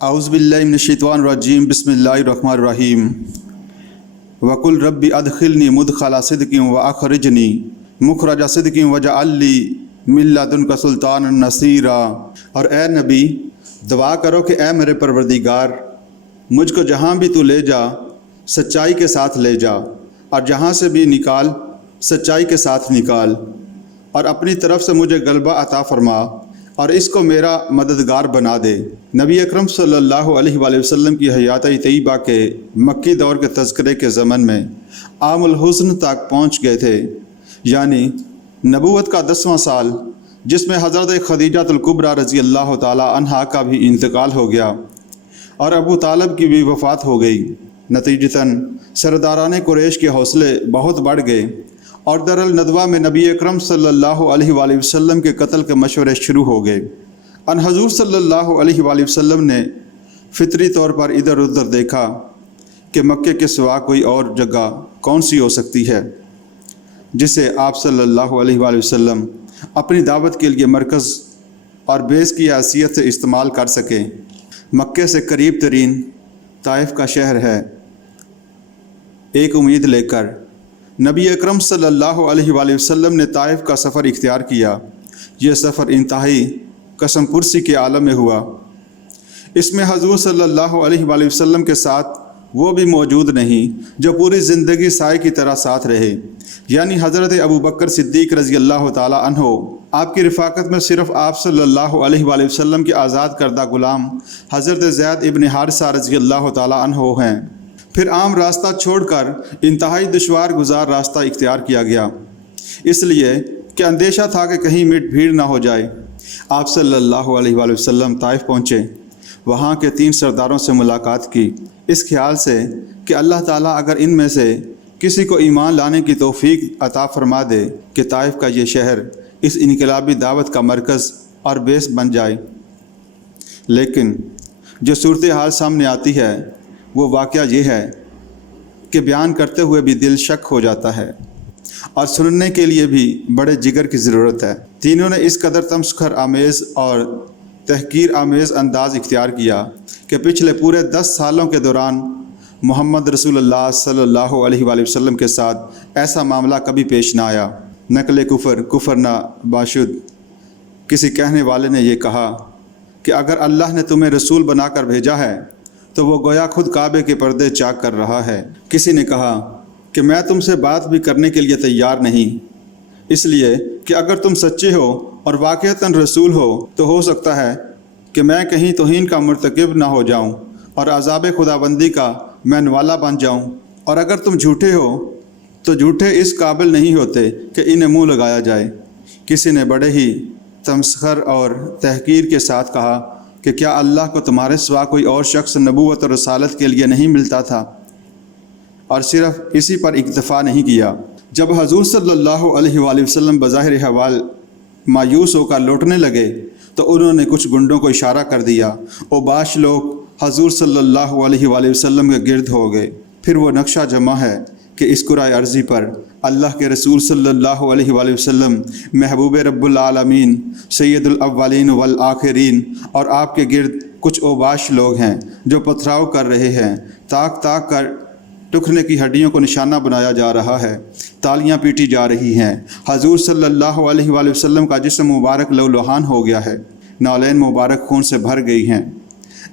اعوذ باللہ من الشیطان الرجیم بسم اللہ الرحمن الرحیم وقل رب ادخلنی مدخل صدق واخرجنی مخرج صدق واجعل لی من لدنک سلطانا نصیرا۔ اور اے نبی دعا کرو کہ اے میرے پروردگار مجھ کو جہاں بھی تو لے جا سچائی کے ساتھ لے جا، اور جہاں سے بھی نکال سچائی کے ساتھ نکال، اور اپنی طرف سے مجھے غلبہ عطا فرما اور اس کو میرا مددگار بنا دے۔ نبی اکرم صلی اللہ علیہ وآلہ وسلم کی حیات طیبہ کے مکی دور کے تذکرے کے زمن میں عام الحزن تک پہنچ گئے تھے، یعنی نبوت کا 10واں سال، جس میں حضرت خدیجہ الکبریٰ رضی اللہ تعالی عنہا کا بھی انتقال ہو گیا اور ابو طالب کی بھی وفات ہو گئی۔ نتیجتاً سرداران قریش کے حوصلے بہت بڑھ گئے اور در الندوہ میں نبی اکرم صلی اللہ علیہ وآلہ وسلم کے قتل کے مشورے شروع ہو گئے۔ ان حضور صلی اللہ علیہ وآلہ وسلم نے فطری طور پر ادھر ادھر دیکھا کہ مکے کے سوا کوئی اور جگہ کون سی ہو سکتی ہے جسے آپ صلی اللہ علیہ وآلہ وسلم اپنی دعوت کے لیے مرکز اور بیس کی حیثیت سے استعمال کر سکیں۔ مکے سے قریب ترین طائف کا شہر ہے۔ ایک امید لے کر نبی اکرم صلی اللہ علیہ وآلہ وسلم نے طائف کا سفر اختیار کیا۔ یہ سفر انتہائی قسم پرسی کے عالم میں ہوا۔ اس میں حضور صلی اللہ علیہ وآلہ وسلم کے ساتھ وہ بھی موجود نہیں جو پوری زندگی سائے کی طرح ساتھ رہے، یعنی حضرت ابو بکر صدیق رضی اللہ تعالی عنہ۔ آپ کی رفاقت میں صرف آپ صلی اللہ علیہ وآلہ وسلم کے آزاد کردہ غلام حضرت زید ابن حارثہ رضی اللہ تعالی عنہ ہیں۔ پھر عام راستہ چھوڑ کر انتہائی دشوار گزار راستہ اختیار کیا گیا، اس لیے کہ اندیشہ تھا کہ کہیں بھیڑ نہ ہو جائے۔ آپ صلی اللہ علیہ وآلہ وسلم طائف پہنچے، وہاں کے 3 سرداروں سے ملاقات کی، اس خیال سے کہ اللہ تعالیٰ اگر ان میں سے کسی کو ایمان لانے کی توفیق عطا فرما دے کہ طائف کا یہ شہر اس انقلابی دعوت کا مرکز اور بیس بن جائے۔ لیکن جو صورتحال سامنے آتی ہے وہ واقعہ یہ ہے کہ بیان کرتے ہوئے بھی دل شک ہو جاتا ہے اور سننے کے لیے بھی بڑے جگر کی ضرورت ہے۔ تینوں نے اس قدر تمسخر آمیز اور تحقیر آمیز انداز اختیار کیا کہ پچھلے پورے 10 سالوں کے دوران محمد رسول اللہ صلی اللہ علیہ وآلہ وسلم کے ساتھ ایسا معاملہ کبھی پیش نہ آیا۔ نقل کفر نہ باشد کسی کہنے والے نے یہ کہا کہ اگر اللہ نے تمہیں رسول بنا کر بھیجا ہے تو وہ گویا خود کعبے کے پردے چاک کر رہا ہے۔ کسی نے کہا کہ میں تم سے بات بھی کرنے کے لیے تیار نہیں، اس لیے کہ اگر تم سچے ہو اور واقعتاً رسول ہو تو ہو سکتا ہے کہ میں کہیں توہین کا مرتکب نہ ہو جاؤں اور عذاب خداوندی کا میں نوالا بن جاؤں، اور اگر تم جھوٹے ہو تو جھوٹے اس قابل نہیں ہوتے کہ انہیں منہ لگایا جائے۔ کسی نے بڑے ہی تمسخر اور تحقیر کے ساتھ کہا کہ کیا اللہ کو تمہارے سوا کوئی اور شخص نبوت اور رسالت کے لیے نہیں ملتا تھا؟ اور صرف اسی پر اکتفا نہیں کیا۔ جب حضور صلی اللہ علیہ وآلہ وسلم بظاہر حوال مایوس ہو کر لوٹنے لگے تو انہوں نے کچھ گنڈوں کو اشارہ کر دیا، اوباش لوگ حضور صلی اللہ علیہ وآلہ وسلم کے گرد ہو گئے۔ پھر وہ نقشہ جمع ہے کہ اس کرۂ ارضی پر اللہ کے رسول صلی اللہ علیہ وآلہ وسلم محبوب رب العالمین سید الاولین والآخرین اور آپ کے گرد کچھ اوباش لوگ ہیں جو پتھراؤ کر رہے ہیں، تاک تاک کر ٹکڑے کی ہڈیوں کو نشانہ بنایا جا رہا ہے، تالیاں پیٹی جا رہی ہیں۔ حضور صلی اللہ علیہ وآلہ وسلم کا جسم مبارک لہولہان ہو گیا ہے، نالین مبارک خون سے بھر گئی ہیں۔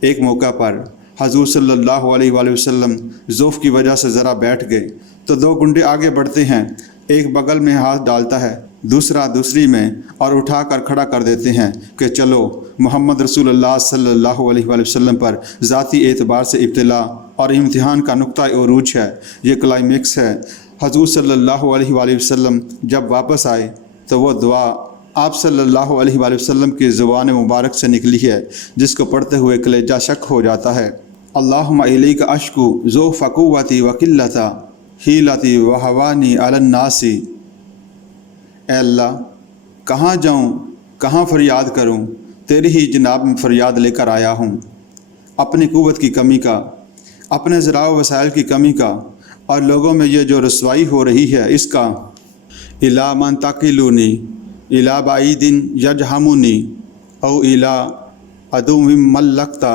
ایک موقع پر حضور صلی اللہ علیہ وآلہ وسلم ذوف کی وجہ سے ذرا بیٹھ گئے تو 2 گنڈے آگے بڑھتے ہیں، ایک بغل میں ہاتھ ڈالتا ہے، دوسرا دوسری میں، اور اٹھا کر کھڑا کر دیتے ہیں کہ چلو محمد رسول اللہ صلی اللہ علیہ وآلہ وسلم پر ذاتی اعتبار سے ابتلا اور امتحان کا نقطہ عروج ہے، یہ کلائمیکس ہے۔ حضور صلی اللہ علیہ وآلہ وسلم جب واپس آئے تو وہ دعا آپ صلی اللہ علیہ وآلہ وسلم کی زبان مبارک سے نکلی ہے جس کو پڑھتے ہوئے کلیجہ شک ہو جاتا ہے۔ اللہم الیک اشکو ضعف قوتی وقلۃ حیلتی وہوانی علی الناس۔ اے اللہ کہاں جاؤں، کہاں فریاد کروں، تیری ہی جناب میں فریاد لے کر آیا ہوں، اپنی قوت کی کمی کا، اپنے ذرائع و وسائل کی کمی کا، اور لوگوں میں یہ جو رسوائی ہو رہی ہے اس کا۔ الی من تقلونی الی بعید یجہمنی او الی عدو ملکتا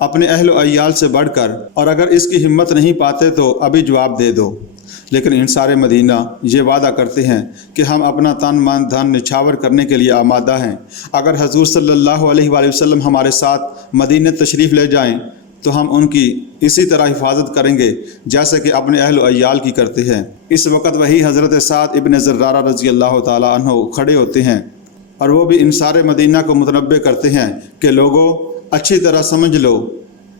اپنے اہل و عیال سے بڑھ کر، اور اگر اس کی ہمت نہیں پاتے تو ابھی جواب دے دو۔ لیکن انصار مدینہ یہ وعدہ کرتے ہیں کہ ہم اپنا تن من دھن نچھاور کرنے کے لیے آمادہ ہیں۔ اگر حضور صلی اللہ علیہ وآلہ وسلم ہمارے ساتھ مدینہ تشریف لے جائیں تو ہم ان کی اسی طرح حفاظت کریں گے جیسے کہ اپنے اہل و عیال کی کرتے ہیں۔ اس وقت وہی حضرت سعد ابن زرارہ رضی اللہ تعالیٰ عنہ کھڑے ہوتے ہیں اور وہ بھی انصار مدینہ کو متنبہ کرتے ہیں کہ لوگوں اچھی طرح سمجھ لو،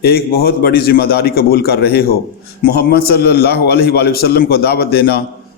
ایک بہت بڑی ذمہ داری قبول کر رہے ہو۔ محمد صلی اللہ علیہ وآلہ وسلم کو دعوت دینا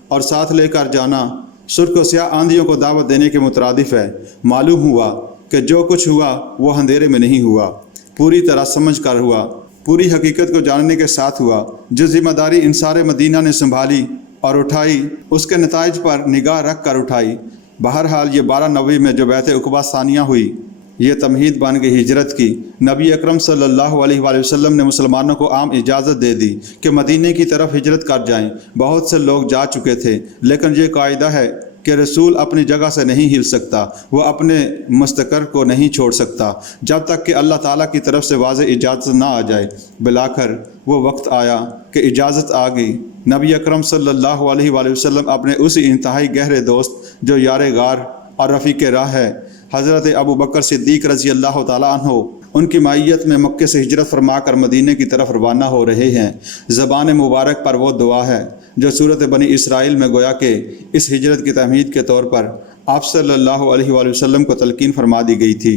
اور ساتھ لے کر جانا سرخ و سیاہ آندھیوں کو دعوت دینے کے مترادف ہے۔ معلوم ہوا کہ جو کچھ ہوا وہ اندھیرے میں نہیں ہوا، پوری طرح سمجھ کر ہوا، پوری حقیقت کو جاننے کے ساتھ ہوا۔ جو ذمہ داری انصار مدینہ نے سنبھالی اور اٹھائی، اس کے نتائج پر نگاہ رکھ کر اٹھائی۔ بہرحال یہ 12/90 میں جو بیعت عقبہ ثانیہ ہوئی، یہ تمہید بن گئی ہجرت کی۔ نبی اکرم صلی اللہ علیہ وآلہ وسلم نے مسلمانوں کو عام اجازت دے دی کہ مدینہ کی طرف ہجرت کر جائیں۔ بہت سے لوگ جا چکے تھے، لیکن یہ قاعدہ ہے کہ رسول اپنی جگہ سے نہیں ہل سکتا، وہ اپنے مستقر کو نہیں چھوڑ سکتا جب تک کہ اللہ تعالیٰ کی طرف سے واضح اجازت نہ آ جائے۔ بلاخر وہ وقت آیا کہ اجازت آ گئی۔ نبی اکرم صلی اللہ علیہ وآلہ وسلم اپنے اسی انتہائی گہرے دوست جو یار غار اور رفیق راہ ہے، حضرت ابو بکر صدیق رضی اللہ تعالیٰ عنہ، ان کی معیت میں مکہ سے ہجرت فرما کر مدینہ کی طرف روانہ ہو رہے ہیں۔ زبان مبارک پر وہ دعا ہے جو سورۃ بنی اسرائیل میں گویا کہ اس ہجرت کی تمہید کے طور پر آپ صلی اللہ علیہ وآلہ وسلم کو تلقین فرما دی گئی تھی۔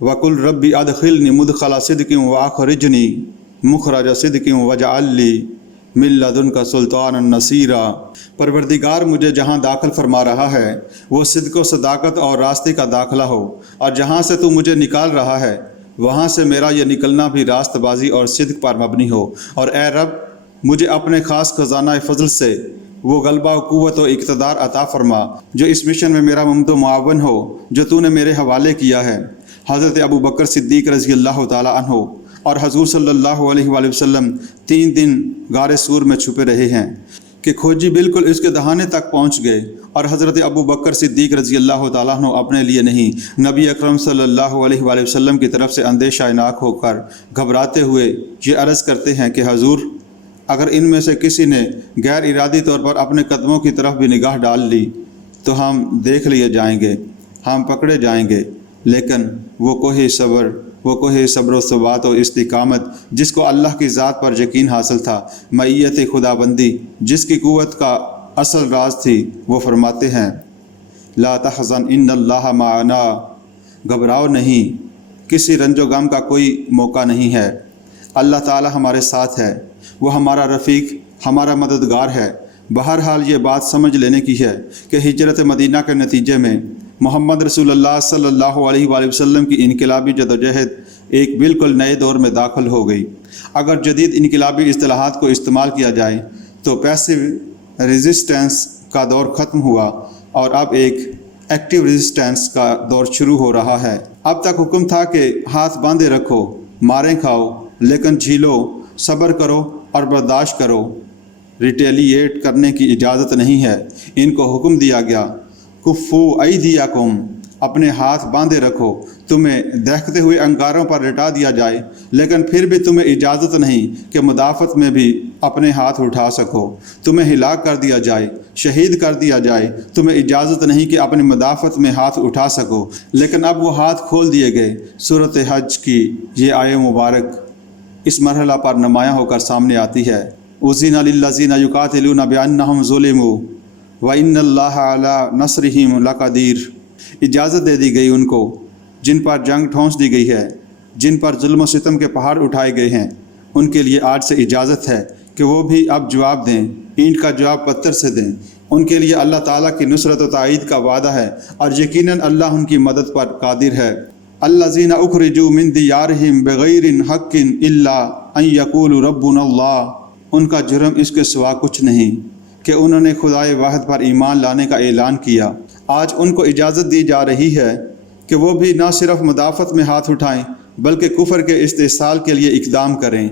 وَقُلْ رَبِّ أَدْخِلْنِي مُدْخَلَ صِدْقٍ وَأَخْرِجْنِي مُخْرَجَ صِدْقٍ وَاجْعَل لِّي مِن لَّدُنْكَ سُلْطَانًا نَصِيرًا۔ پروردگار مجھے جہاں داخل فرما رہا ہے وہ صدق و صداقت اور راستے کا داخلہ ہو، اور جہاں سے تو مجھے نکال رہا ہے وہاں سے میرا یہ نکلنا بھی راست بازی اور صدق پر مبنی ہو۔ اور اے رب، مجھے اپنے خاص خزانہ فضل سے وہ غلبہ و قوت و اقتدار عطا فرما جو اس مشن میں میرا ممد و معاون ہو جو تو نے میرے حوالے کیا ہے۔ حضرت ابو بکر صدیق رضی اللہ تعالیٰ عنہ اور حضور صلی اللہ علیہ وآلہ وسلم 3 دن غار سور میں چھپے رہے ہیں کہ کھوجی بالکل اس کے دہانے تک پہنچ گئے، اور حضرت ابو بکر صدیق رضی اللہ تعالیٰ عنہ اپنے لیے نہیں، نبی اکرم صلی اللہ علیہ وآلہ وسلم کی طرف سے اندیشہ ناک ہو کر گھبراتے ہوئے یہ عرض کرتے ہیں کہ حضور، اگر ان میں سے کسی نے غیر ارادی طور پر اپنے قدموں کی طرف بھی نگاہ ڈال لی تو ہم دیکھ لیے جائیں گے، ہم پکڑے جائیں گے۔ لیکن وہ کوہ صبر و ثبات و استقامت جس کو اللہ کی ذات پر یقین حاصل تھا، معیت خدا بندی جس کی قوت کا اصل راز تھی، وہ فرماتے ہیں لا تحزن ان اللہ معنا، گھبراؤ نہیں، کسی رنج و غم کا کوئی موقع نہیں ہے، اللہ تعالی ہمارے ساتھ ہے، وہ ہمارا رفیق، ہمارا مددگار ہے۔ بہرحال یہ بات سمجھ لینے کی ہے کہ ہجرت مدینہ کے نتیجے میں محمد رسول اللہ صلی اللہ علیہ وآلہ وسلم کی انقلابی جدوجہد ایک بالکل نئے دور میں داخل ہو گئی۔ اگر جدید انقلابی اصطلاحات کو استعمال کیا جائے تو پیسیو ریزسٹنس کا دور ختم ہوا اور اب ایک ایکٹیو ریزسٹنس کا دور شروع ہو رہا ہے۔ اب تک حکم تھا کہ ہاتھ باندھے رکھو، ماریں کھاؤ، لیکن جھیلو، صبر کرو اور برداشت کرو، ریٹیلیٹ کرنے کی اجازت نہیں ہے۔ ان کو حکم دیا گیا کفو ایدیکم، اپنے ہاتھ باندھے رکھو، تمہیں دیکھتے ہوئے انگاروں پر لٹا دیا جائے، لیکن پھر بھی تمہیں اجازت نہیں کہ مدافعت میں بھی اپنے ہاتھ اٹھا سکو، تمہیں ہلاک کر دیا جائے، شہید کر دیا جائے، تمہیں اجازت نہیں کہ اپنی مدافعت میں ہاتھ اٹھا سکو، لیکن اب وہ ہاتھ کھول دیے گئے۔ سورۃ حج کی یہ آیت مبارک اس مرحلہ پر نمایاں ہو کر سامنے آتی ہے۔ اذن للذین یقاتلون بانہم ظلموا وان اللہ علی نصرہم لقدیر، اجازت دے دی گئی ان کو جن پر جنگ ٹھونس دی گئی ہے، جن پر ظلم و ستم کے پہاڑ اٹھائے گئے ہیں، ان کے لیے آج سے اجازت ہے کہ وہ بھی اب جواب دیں، اینٹ کا جواب پتھر سے دیں۔ ان کے لیے اللہ تعالیٰ کی نصرت و تائید کا وعدہ ہے اور یقیناً اللہ ان کی مدد پر قادر ہے۔ الذین اخرجوا من دیارہم بغیر حق الا ان یقولوا ربنا اللہ، ان کا جرم اس کے سوا کچھ نہیں کہ انہوں نے خدائے واحد پر ایمان لانے کا اعلان کیا۔ آج ان کو اجازت دی جا رہی ہے کہ وہ بھی نہ صرف مدافعت میں ہاتھ اٹھائیں بلکہ کفر کے استحصال کے لیے اقدام کریں۔